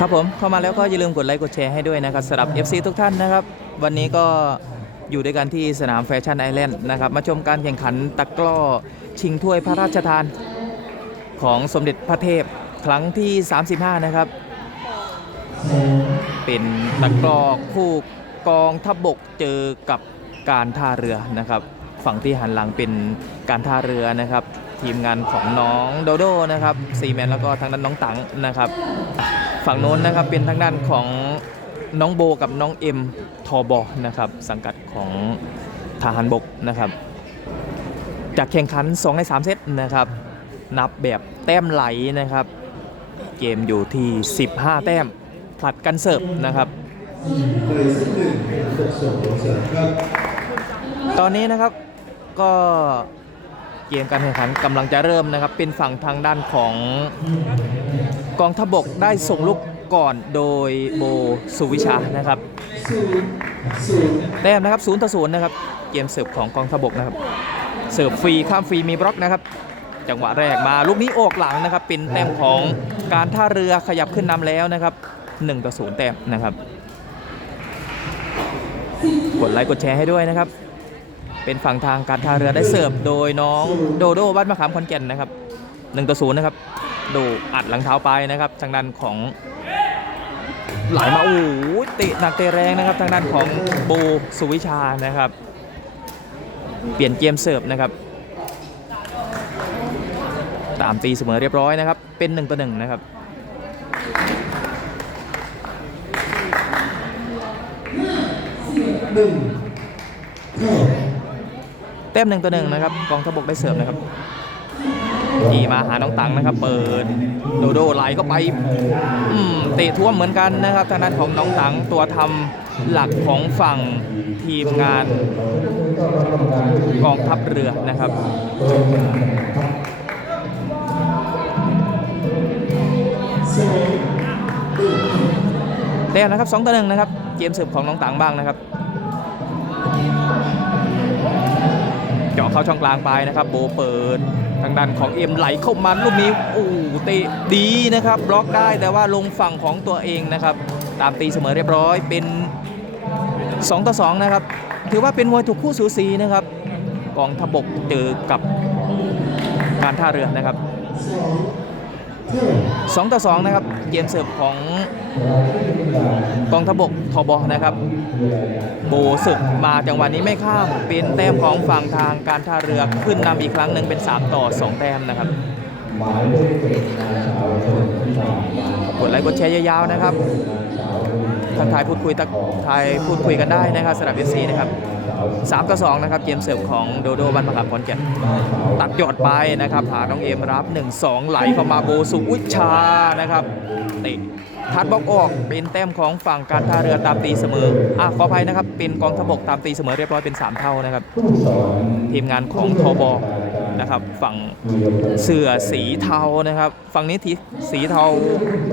ครับผมเข้ามาแล้วก็อย่าลืมกดไลค์กดแชร์ให้ด้วยนะครับสำหรับ FC ทุกท่านนะครับ วันนี้ก็อยู่ด้วยกันที่สนามแฟชั่นไอแลนด์นะครับ มาชมการแข่งขันตะกร้อชิงถ้วยพระราชทาน ของสมเด็จพระเทพครั้งที่ 35 นะครับ เป็นตะกร้อคู่กองทัพบกเจอกับการท่าเรือนะครับ ฝั่งที่หันหลังเป็นการท่าเรือนะครับ ทีมงานของน้องโดโดนะครับซีแมนแล้วก็ทางด้านน้องตังนะครับ ฝั่งโน้นนะครับเป็นทางด้านของน้องโบกับน้องเอ็มทอบอนะครับสังกัดของทหารบกนะครับ จากแข่งขัน 2 ใน 3 เซตนะครับ นับแบบแต้มไหลนะครับ เกมอยู่ที่ 15 แต้มผลัดกันเสิร์ฟนะครับตอนนี้นะครับก็ เกมการแข่งขันกำลังจะเริ่มนะครับ เป็นฝั่งทางด้านของกองทบกได้ส่งลูกก่อนโดยโบสุวิชานะครับแต้มนะครับ0ต่อ0นย์นะครับ เกมเสิร์ฟของกองทบกนะครับ เสิร์ฟฟรีข้ามฟรีมีบล็อกนะครับ จังหวะแรกมาลูกนี้ออกหลังนะครับ เป็นแต้มของการท่าเรือขยับขึ้นนำแล้วนะครับ1ต่อ0แต้มนะครับ กดไลค์กดแชร์ให้ด้วยนะครับ เป็นฝั่งทางการท่าเรือได้เสิร์ฟโดยน้องโดโดบ้านมะขามคอนแก่นนะครับ1ต่อ0นะครับโดอัดหลังเท้าไปนะครับ ทางด้านของไหลมาโอ้เตะหนักเตะแรงนะครับ ทางด้านของโบสุวิชานะครับ เปลี่ยนเกมเสิร์ฟนะครับ ตามตีเสมอเรียบร้อยนะครับ เป็น1ต่อ1นะครับหนึ่ง แต้มหนึ่งต่อหนึ่งนะครับกองทัพบกได้เสิร์ฟนะครับจีมาหาน้องตังนะครับ เปิดโดโดไหลก็ไปเตะท่วมเหมือนกันนะครับทางด้านของน้องตังตัวทำหลักของฝั่งทีมงานกองทัพเรือนะครับแต้มนะครับ2ต่อ1นะครับ เกมเสิร์ฟของน้องตังบ้างนะครับ เจาะเข้าช่องกลางไปนะครับ โบเปิดทางด้านของเอ็มไหลเข้ามาลูกนี้โอ้เตะดีนะครับบล็อกได้แต่ว่าลงฝั่งของตัวเองนะครับ ตามตีเสมอเรียบร้อยเป็น 2 ต่อ 2 นะครับ ถือว่าเป็นมวยถูกคู่สูสีนะครับกองทบกเจอกับการท่าเรือนะครับ 2 ต่อ 2 นะครับ เกมเสิร์ฟของกองทบกทบนะครับ โบสึกมาจังหวะนี้ไม่ข้ามเป็นแต้มของฝั่งทางการท่าเรือขึ้นนำอีกครั้งหนึ่งเป็น 3 ต่อ 2 แต้มนะครับกดไลค์กดแชร์ยาวๆนะครับทักทายพูดคุยทักทายพูดคุยกันได้นะครับสำหรับเอฟซีนะครับ 3ต่อ2นะครับเกมเสิร์ฟของโดโดบันมะขามขอนแก่นตัดยอดไปนะครับหาน้องเอมรับ 1-2 ไหลเข้ามาโบสุวิชานะครับเตะทัดบล็อกออกเป็นแต้มของฝั่งการท่าเรือตามตีเสมออะขออภัยนะครับ เป็นกองทบกตามตีเสมอเรียบร้อยเป็น 3 เท่านะครับ ทีมงานของทบนะครับ ฝั่งเสือสีเทานะครับ ฝั่งนี้ทีสีเทา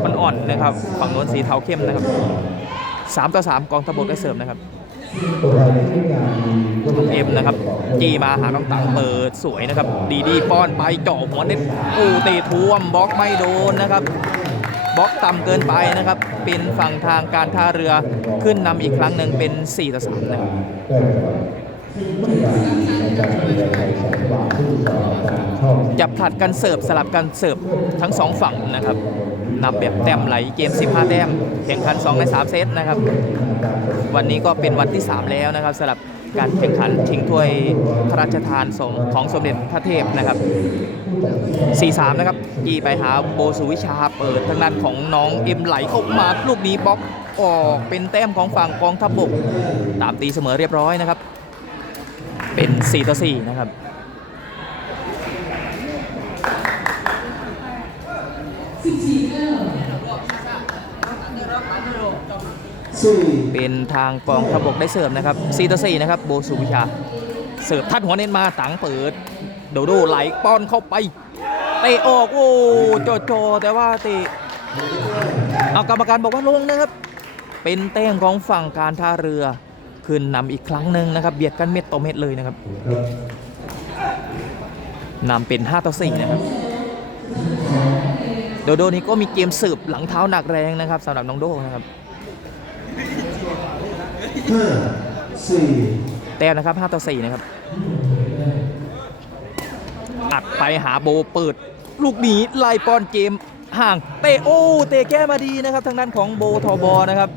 มันอ่อนนะครับ ฝั่งโน้นสีเทาเข้มนะครับ3ต่อ3กองทบกได้เสริมนะครับ น้องเอ็มนะครับ จีมาหาน้องตังเปิดสวยนะครับ ดีดีป้อนไปเจาะหัวเน็ตอ้เตะท่วมบล็อกไม่โดนนะครับบล็อกต่ำเกินไปนะครับ เป็นฝั่งทางการท่าเรือขึ้นนำอีกครั้งหนึ่งเป็น 4 ต่อ3นะครับจะผลัดกันเสิร์ฟสลับกันเสิร์ฟทั้งสองฝั่งนะครับนับแบบแต้มไหลเกม 15 แต้มแข่งขัน 2 ใน 3 เซตนะครับ วันนี้ก็เป็นวันที่ 3 แล้วนะครับสำหรับการแข่งขันชิงถ้วยพระราชทานสงของสมเด็จพระเทพนะครับ 4-3 นะครับยีไปหาโบสุวิชาเปิดทางด้านของน้องเอ็มไหลเข้ามาลูกนี้บล็อกออกเป็นแต้มของฝั่งกองทัพบกตามตีเสมอเรียบร้อยนะครับ เป็น 4 ต่อ 4 นะครับ เป็นทางกองทัพบกได้เสิร์ฟนะครับ4ต่อ4นะครับโบสุวิชา เสิร์ฟทัดหัวเน้นมาตังเปิดโดโดไหลป้อนเข้าไปเตะออกโอ้โจโจแต่ว่าเตะเอากรรมการบอกว่าลงนะครับ เป็นแต้มของฝั่งการท่าเรือขึ้นนำอีกครั้งหนึ่งนะครับ เบียดกันเม็ดต่อเม็ดเลยนะครับนำเป็น 5 ต่อ 4 นะครับ โดโดนี่ก็มีเกมสืบหลังเท้าหนักแรงนะครับสำหรับน้องโดนะครับ ห้าสี่แต้มนะครับ5ต่อ4นะครับอัดไปหาโบเปิด ลูกหนีไล่ปอนเกมห่างเตะโอ้เตะแก้มาดีนะครับ ทางด้านของโบทอบอนะครับ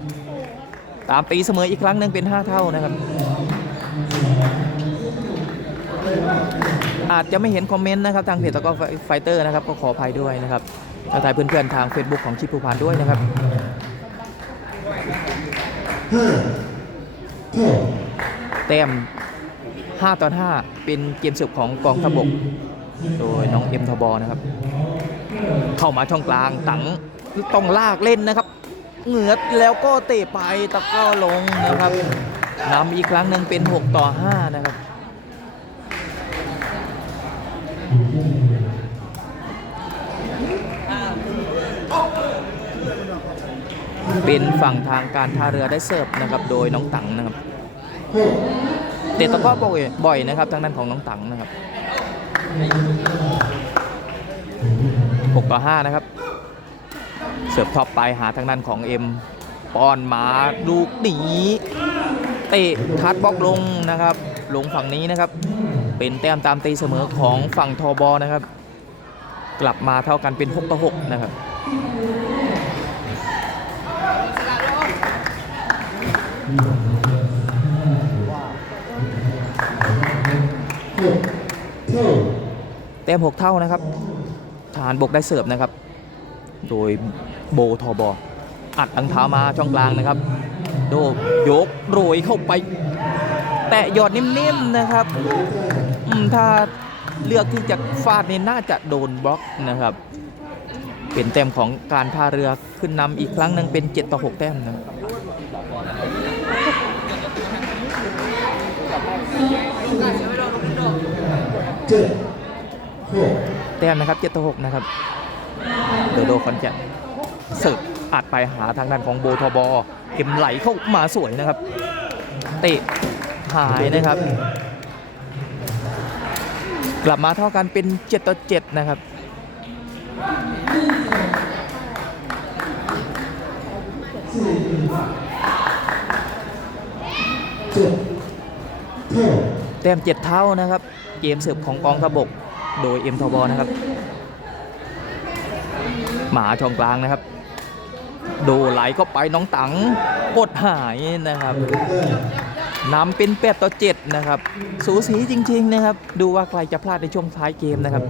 ตามตีเสมออีกครั้งหนึ่งเป็น 5 เท่านะครับ อาจจะไม่เห็นคอมเมนต์นะครับทางเพจตะกร้อไฟเตอร์นะครับ ก็ขออภัยด้วยนะครับทักทายเพื่อนๆทาง Facebook ของชิปภูพานด้วยนะครับ แต้ม 5 ต่อ 5 เป็นเกมสืบของกองทัพบก โดยน้องเอ็มทบอนะครับ เข้ามาช่องกลางตังต้องลากเล่นนะครับ เหงือดแล้วก็เตะไปตะก้อลงนะครับนำอีกครั้งหนึ่งเป็น 6 ต่อ 5 นะครับ เป็นฝั่งทางการท่าเรือได้เสิร์ฟนะครับโดยน้องตังนะครับเตะตะก้อบ่อยบ่อยนะครับทางด้านของน้องตังนะครับ6ต่อ5นะครับเสิร์ฟท็อปไปหาทางด้านของเอ็มป้อนมาลูกหนีเตะคัดบล็อกลงนะครับ ลงฝั่งนี้นะครับ เป็นแต้มตามตีเสมอของฝั่งทอบอนะครับ กลับมาเท่ากันเป็น 6 ต่อ 6 นะครับ หกเท่า แต้ม6เท่านะครับทหารบกได้เสิร์ฟนะครับ โดยโบทอบออัดอังเท้ามาช่องกลางนะครับ โดยกโรยเข้าไป แตะหยอดนิ่มๆนะครับถ้าเลือกที่จะฟาดนี่น่าจะโดนบล็อกนะครับ เป็นแต้มของการท่าเรือขึ้นนำอีกครั้งหนึ่งเป็น 7 ต่อ 6 แต้มนะครับ เจ็ดหกแต้มนะครับ7ต่อ6นะครับโดโดคอนแกนเสิร์ฟอัดไปหาทางด้านของโบทบอเก็มไหลเข้ามาสวยนะครับ เตะหายนะครับ กลับมาเท่ากันเป็น7ต่อ7นะครับเจ็ดเท่า แต้ม7เท่านะครับ เกมเสิร์ฟของกองทพบก โดยเอ็มทบนะครับ หมาช่องกลางนะครับ โดไหลเข้าไปน้องตังกดหายนะครับนำเป็น8ต่อ7นะครับ สูสีจริง ๆ นะครับ ดูว่าใครจะพลาดในช่วงท้ายเกมนะครับ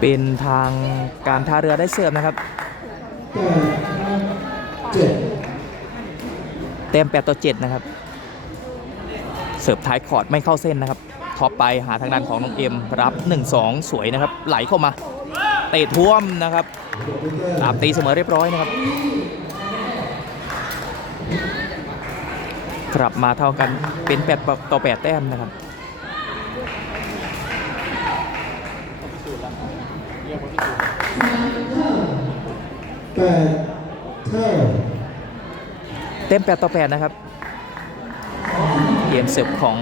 เป็นทางการท่าเรือได้เสิร์ฟนะครับแปดเจ็ดเต็ม8ต่อ 7 นะครับ เสิร์ฟท้ายคอร์ดไม่เข้าเส้นนะครับท็อปไปหาทางด้านของน้องเอ็มรับ 1-2 สวยนะครับ ไหลเข้ามา เตะท่วมนะครับตามตีเสมอเรียบร้อยนะครับ กลับมาเท่ากันเป็น 8 ต่อ 8 แต้มนะครับ แปดเท่าเต็ม 8 ต่อ 8 นะครับ เกมเสิร์ฟของ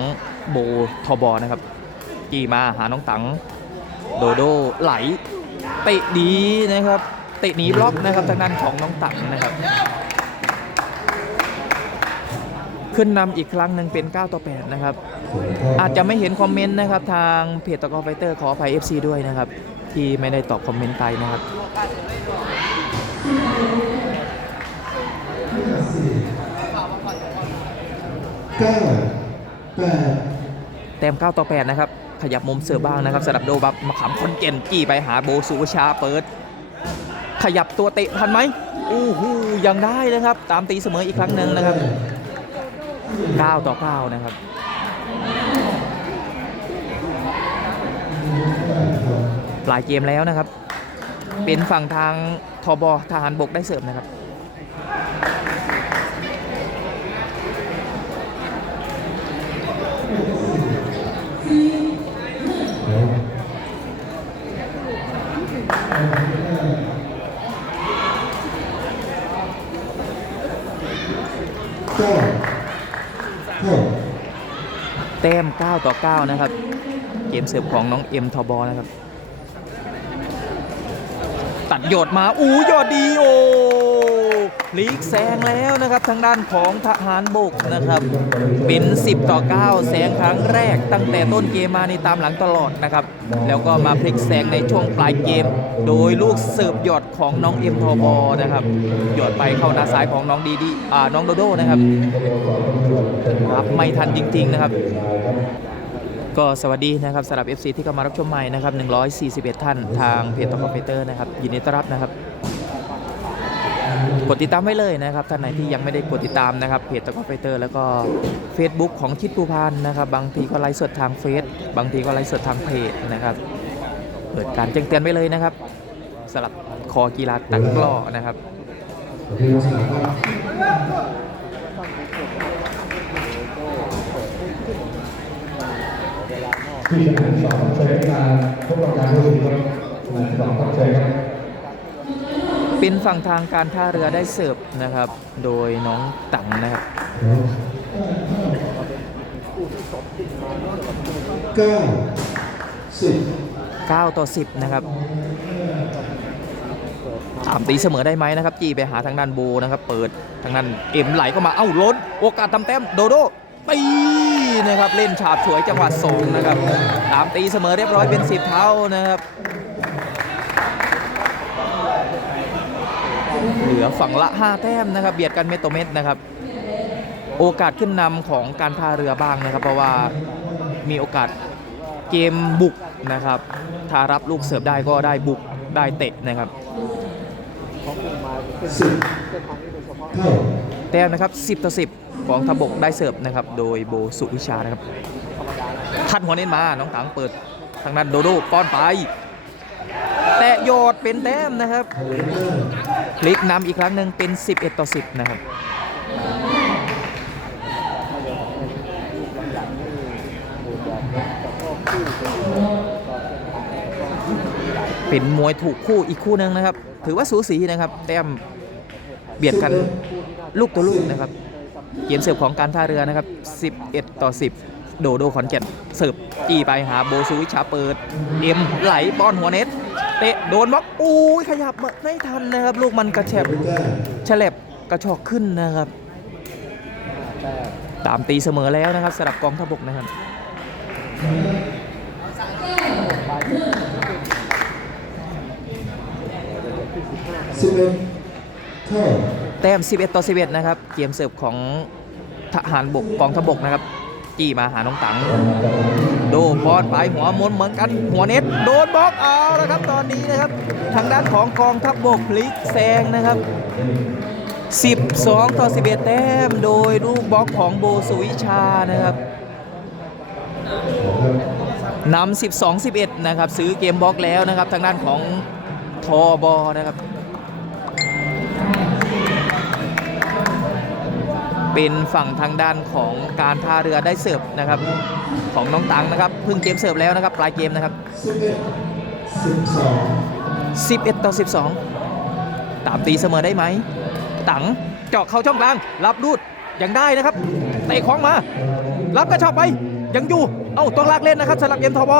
โบทอบอนะครับจีมาหาน้องตัง โดโดไหลเตะดีนะครับ เตะหนีบล็อกนะครับทางด้านของน้องตังนะครับ ขึ้นนำอีกครั้งหนึ่งเป็น 9 ต่อ 8 นะครับ อาจจะไม่เห็นคอมเมนต์นะครับ ทางเพจตะกอไฟเตอร์ขออภัย FC ด้วยนะครับ ที่ไม่ได้ตอบคอมเมนต์ไปนะครับเก้าแปดแต้ม9ต่อ 8 นะครับ ขยับมุมเสิร์ฟบ้างนะครับสำหรับโดบับมาขำคนเก่นจี้ไปหาโบสุวชาเปิด ขยับตัวเตะทันไหมอู้หูยังได้นะครับ ตามตีเสมออีกครั้งหนึ่งนะครับ 9 ต่อ 9 นะครับ ปลายเกมแล้วนะครับ เป็นฝั่งทางทบทหารบกได้เสิร์ฟนะครับเก้าต้ม 9 ต่อ 9 นะครับ เกมเสิร์ฟของน้องเอ็มทอบอนะครับ ตัดโยดมาอู้ยอดดีโอลีกแซงแล้วนะครับทางด้านของทหารบกนะครับ เป็น 10 ต่อ 9 แซงครั้งแรก ตั้งแต่ต้นเกมมาในตามหลังตลอดนะครับ แล้วก็มาพลิกแซงในช่วงปลายเกม โดยลูกเสิร์ฟหยอดของน้องเอ็มทอบอนะครับหยอดไปเข้าหน้าซ้ายของน้องดีดีอ่าน้องโดโดนะครับรับไม่ทันจริง ๆ นะครับ ก็สวัสดีนะครับสำหรับ FC ที่เข้ามารับชมใหม่นะครับ141 ท่านทางเพจตอคอมพิวเตอร์นะครับยินดีต้อนรับนะครับ กดติดตามไว้เลยนะครับท่านไหนที่ยังไม่ได้กดติดตามนะครับเพจตะกอไฟเตอร์แล้วก็ Facebook ของชิดภูพานนะครับ บางทีก็ไลฟ์สดทางเฟซบางทีก็ไลฟ์สดทางเพจนะครับเปิดการแจ้งเตือนไว้เลยนะครับสำหรับคอกีฬาตะกร้อนะครับ ที่จะหันสองใช้งานพวกเราการรู้สึกว่าสองต้องใช้ครับเป็นฝั่งทางการท่าเรือได้เสิร์ฟนะครับ โดยน้องตังนะครับเก้าสิบ9ต่อ10นะครับตามตีเสมอได้ไหมนะครับจีไปหาทางด้านโบนะครับ เปิดทางด้านเอ็มไหลเข้ามาเอ้าล้น โอกาสทำแต้มโดโดตี นะครับเล่นฉาบฉวยจังหวะสองนะครับ ตามตีเสมอเรียบร้อยเป็น 10 เท่านะครับ เหลือฝั่งละ 5 แต้มนะครับ เบียดกันเม็ดต่อเม็ดนะครับ โอกาสขึ้นนำของการท่าเรือบ้างนะครับ เพราะว่ามีโอกาสเกมบุกนะครับ ถ้ารับลูกเสิร์ฟได้ก็ได้บุกได้เตะนะครับสิบเท่าแต้มนะครับ 10ต่อ10 ของทบกได้เสิร์ฟนะครับ โดยโบสุวิชานะครับทัดหัวเน้นมา น้องตังเปิดทางด้นโดโดป้อนไป แตะโยดเป็นแต้มนะครับพลิกนำอีกครั้งหนึ่งเป็น 11 ต่อ 10 นะครับเป็นมวยถูกคู่อีกคู่หนึ่งนะครับ ถือว่าสูสีนะครับ แต้มเบียดกันลูกตัวลูกนะครับ เกมเสิร์ฟของการท่าเรือนะครับ 11 ต่อ 10 โดโดขอนแก่นเสิร์ฟจี้ไปหาโบซูวิชาเปิดเอ็มไหลบอลหัวเน็ตเตะโดนบล็อกอุ้ยขยับไม่ทันนะครับ ลูกมันกระแฉบเฉลบกระชอกขึ้นนะครับ ตามตีเสมอแล้วนะครับสำหรับกองทัพบกนะครับสิบเอ็ดเท่า แต้ม 11 ต่อ 11 นะครับ เกมเสิร์ฟของทหารบกกองทัพบกนะครับ จี้มาหาน้องตัง โดนบอลไปหัวมนเหมือนกัน หัวเน็ต โดนบล็อกเอาแล้วครับตอนนี้นะครับ ทางด้านของกองทัพบกพลิกแซงนะครับ 12 ต่อ 11 แต้ม โดยลูกบล็อกของโบสุวิชานะครับนำ12 11 นะครับ ซื้อเกมบล็อกแล้วนะครับ ทางด้านของทอบอนะครับ เป็นฝั่งทางด้านของการท่าเรือได้เสิร์ฟนะครับ ของน้องตังนะครับเพิ่งเกมเสิร์ฟแล้วนะครับปลายเกมนะครับสิบเอ็ดสิบสอง11ต่อ 12 ตามตีเสมอได้ไหม ตังเจาะเข้าช่องกลาง รับรูดยังได้นะครับเตะของมา รับกระชอกไปยังอยู่ เอ้าต้องลากเล่นนะครับสำหรับเอ็มทบอ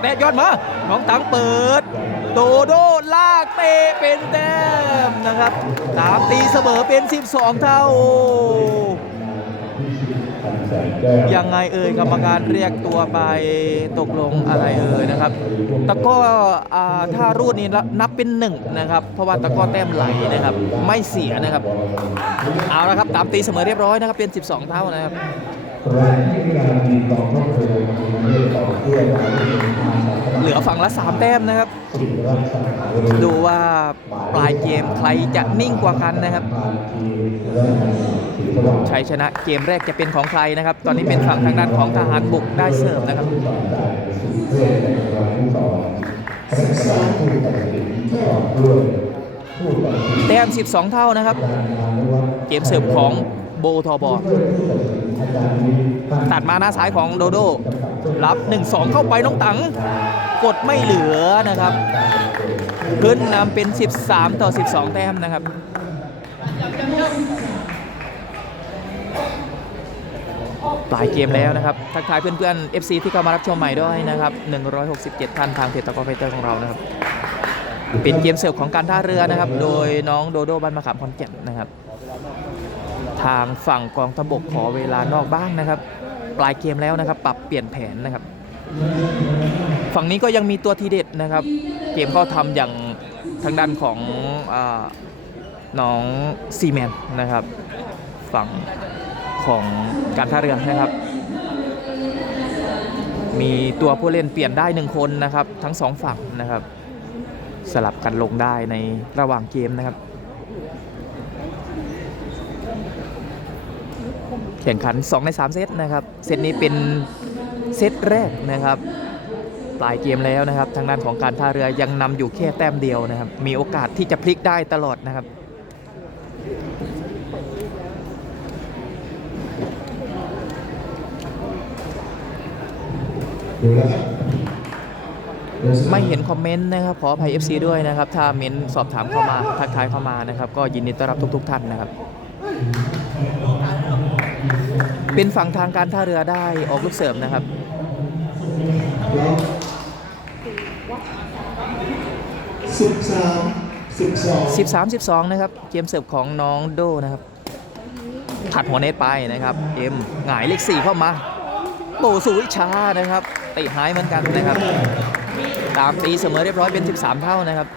แตะยอดมา น้องตังเปิด โดโดลากเตะเป็นแต้มนะครับ ตามตีเสมอเป็น 12 เท่า ยังไงเอ่ยกรรมการเรียกตัวไปตกลงอะไรเอ่ยนะครับ ตะก้ออ่าถ้ารูดนี้นับเป็นหนึ่งนะครับ เพราะว่าตะก้อแต้มไหลนะครับ ไม่เสียนะครับ เอาละครับตามตีเสมอเรียบร้อยนะครับเป็น 12 เท่านะครับ แรงที่การมีกองทัพเรือมันไม่ได้ต่อเพื่อการที่เป็นทางสาธารณะเหลือฝั่งละ3แต้มนะครับสิ่งรักษาเรือดูว่าปลายเกมใครจะนิ่งกว่ากันนะครับทางทีและสีสว่างชัยชนะเกมแรกจะเป็นของใครนะครับ ตอนนี้เป็นฝั่งทางด้านของทหารบุกได้เสิร์ฟนะครับต่อได้สิ่งเพื่อในรายที่สองสิบสองผู้ตัดสินต่อด้วยผู้ตัดสินแต้ม 12 เท่านะครับการงานหรือว่าเกมเสิร์ฟของ โบทอบอตัดมาหน้าซ้ายของโดโด รับ 1-2 เข้าไปน้องตัง กดไม่เหลือนะครับ ขึ้นนำเป็น 13 ต่อ 12 แต้มนะครับปลายเกมแล้วนะครับ ทักทายเพื่อนๆ FC ที่เข้ามารับชมใหม่ด้วยนะครับ 167 ท่านทางเพจตะกอไฟเตอร์ของเรานะครับ เป็นเกมเสิร์ฟของการท่าเรือนะครับ โดยน้องโดโดบ้านมะขามคอนแก่นนะครับ ทางฝั่งกองทบกขอเวลานอกบ้างนะครับ ปลายเกมแล้วนะครับ ปรับเปลี่ยนแผนนะครับ ฝั่งนี้ก็ยังมีตัวทีเด็ดนะครับ เกมก็ทำอย่างทางด้านของอน้องซีแมนนะครับ ฝั่งของการท่าเรือนะครับ มีตัวผู้เล่นเปลี่ยนได้หนึ่งคนนะครับ ทั้งสองฝั่งนะครับ สลับกันลงได้ในระหว่างเกมนะครับ แข่งขัน 2 ใน 3 เซตนะครับ เซตนี้เป็นเซตแรกนะครับปลายเกมแล้วนะครับ ทางด้านของการท่าเรือยังนำอยู่แค่แต้มเดียวนะครับ มีโอกาสที่จะพลิกได้ตลอดนะครับดูแล้วครับ ไม่เห็นคอมเมนต์นะครับ ขออภัย FC ด้วยนะครับ ถ้าเม้นสอบถามเข้ามา ทักทายเข้ามานะครับ ก็ยินดีต้อนรับทุก ๆ ท่านนะครับ เป็นฝั่งทางการท่าเรือได้ออกลูกเสริมนะครับสิบสามสิบสอง13 12 นะครับ เกมเสิร์ฟของน้องโดนะครับ ถัดหัวเน็ตไปนะครับเอ็มหงายเลข4เข้ามาโตสุวิชานะครับตะหายเหมือนกันนะครับ ตามตีเสมอเรียบร้อยเป็น 13 เท่านะครับ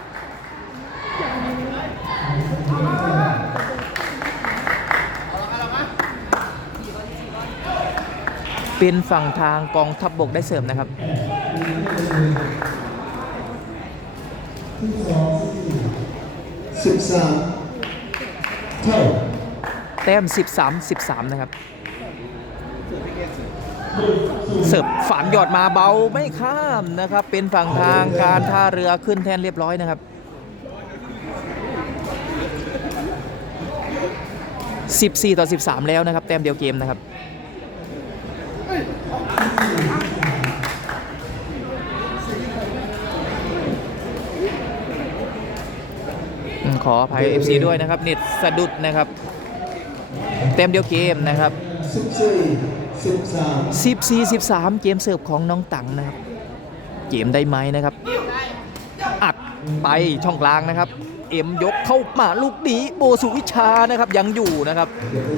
เป็นฝั่งทางกองทัพบบกได้เสริมนะครับสิบสามเท่าแต้ม13 13นะครับ เสิร์ฟฝานหยอดมาเบาไม่ข้ามนะครับ เป็นฝั่งทางการท่าเรือขึ้นแทนเรียบร้อยนะครับ14 ต่อ 13 แล้วนะครับ แต้มเดียวเกมนะครับ ขออภัย FC ด้วยนะครับเน็ตสะดุดนะครับ เต็มเดียวเกมนะครับสิบสี่สิบสาม14 13 เกมเสิร์ฟของน้องตังนะครับ เกมได้ไหมนะครับ อัดไปช่องกลางนะครับ เอ็มยกเข้ามาลูกดีโบสุวิชานะครับยังอยู่นะครับ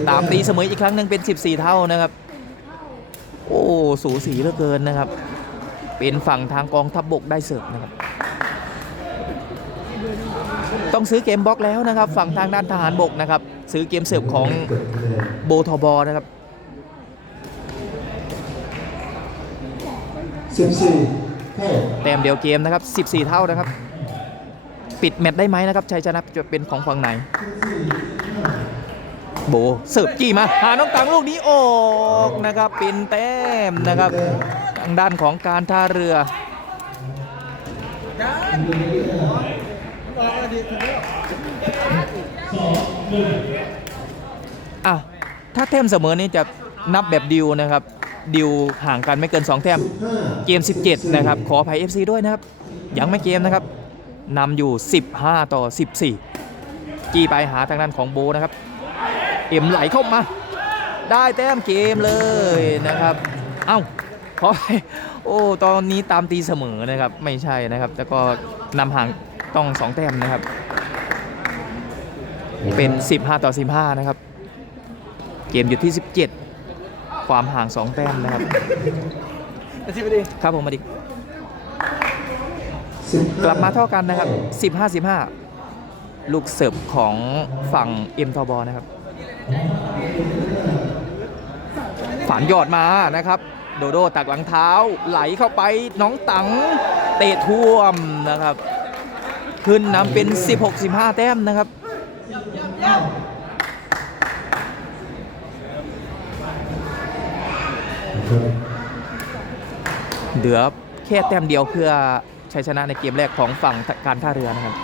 ตามตีเสมออีกครั้งหนึ่งเป็น 14 เท่านะครับ โอ้ สูสีเหลือเกินนะครับ เป็นฝั่งทางกองทัพบบกได้เสิร์ฟนะครับ ต้องซื้อเกมบล็อกแล้วนะครับ ฝั่งทางด้านทหารบกนะครับ ซื้อเกมเสิร์ฟของโบทบนะครับสิบสี่เท่าแต้มเดียวเกมนะครับ 14 เท่านะครับ ปิดแมตช์ได้ไหมนะครับชัยชนะจะเป็นของฝั่งไหน โบเสิร์ฟจี้มาหาน้องตังลูกนี้ออกนะครับเป็นแต้มนะครับทางด้านของการท่าเรือ อะถ้าแต้มเสมอนี่จะนับแบบดิวนะครับดิวห่างกันไม่เกิน 2 แต้มเกม 17 นะครับ ขออภัย FC ด้วยนะครับ ยังไม่เกมนะครับนำอยู่ 15 ต่อ 14 จี้ไปหาทางด้านของโบนะครับ เอ็มไหลเข้ามา ได้แต้มเกมเลยนะครับ เอ้าขออภัยโอ้ ตอนนี้ตามตีเสมอนะครับ ไม่ใช่นะครับ แต่ก็นำห่าง ต้อง 2 แต้มนะครับ เป็น 15 ต่อ 15 นะครับ เกมอยู่ที่ 17 ความห่าง 2 แต้มนะครับครับผมมาดิสิบกลับมาเท่ากันนะครับ 15 15 ลูกเสิร์ฟของฝั่งเอ็มทบนะครับฝานยอดมานะครับ โดโดตักหลังเท้าไหลเข้าไปน้องตังเตะท่วมนะครับ ขึ้นนำเป็น 16 15 แต้มนะครับเหลือแค่แต้มเดียวเพื่อชัยชนะในเกมแรกของฝั่งการท่าเรือนะครับ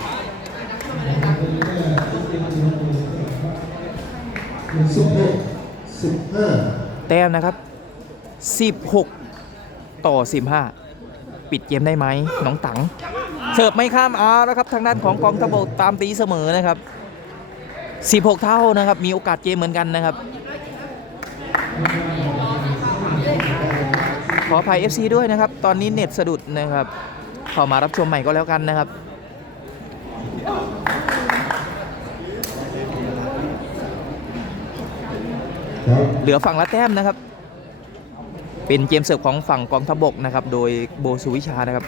แต้มนะครับ 16 ต่อ 15 ปิดเกมได้ไหมน้องตัง เสิร์ฟไม่ข้ามอาแล้วครับทางด้านของกองทัพบกตามตีเสมอนะครับ 16 เท่านะครับ มีโอกาสเกมเหมือนกันนะครับ ขออภัย FC ด้วยนะครับ ตอนนี้เน็ตสะดุดนะครับเข้ามารับชมใหม่ก็แล้วกันนะครับเหลือฝั่งละแต้มนะครับ เป็นเกมเสิร์ฟของฝั่งกองทัพบกนะครับ โดยโบสุวิชานะครับ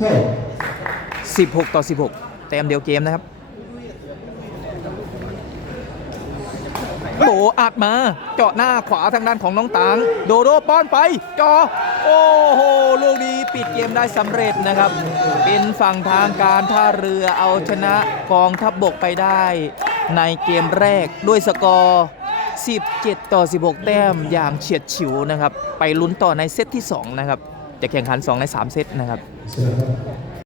16 ต่อ 16 แต้มเดียวเกมนะครับโบอัดมาเจาะหน้าขวาทางด้านของน้องตางโดโดป้อนไปจอโอ้โหลูกนี้ปิดเกมได้สำเร็จนะครับ เป็นฝั่งทางการท่าเรือเอาชนะกองทัพบบกไปได้ ในเกมแรกด้วยสกอร์ 17 ต่อ 16 แต้มอย่างเฉียดฉิวนะครับ ไปลุ้นต่อในเซตที่ 2 นะครับ จะแข่งขัน 2 ใน 3 เซตนะครับ Será?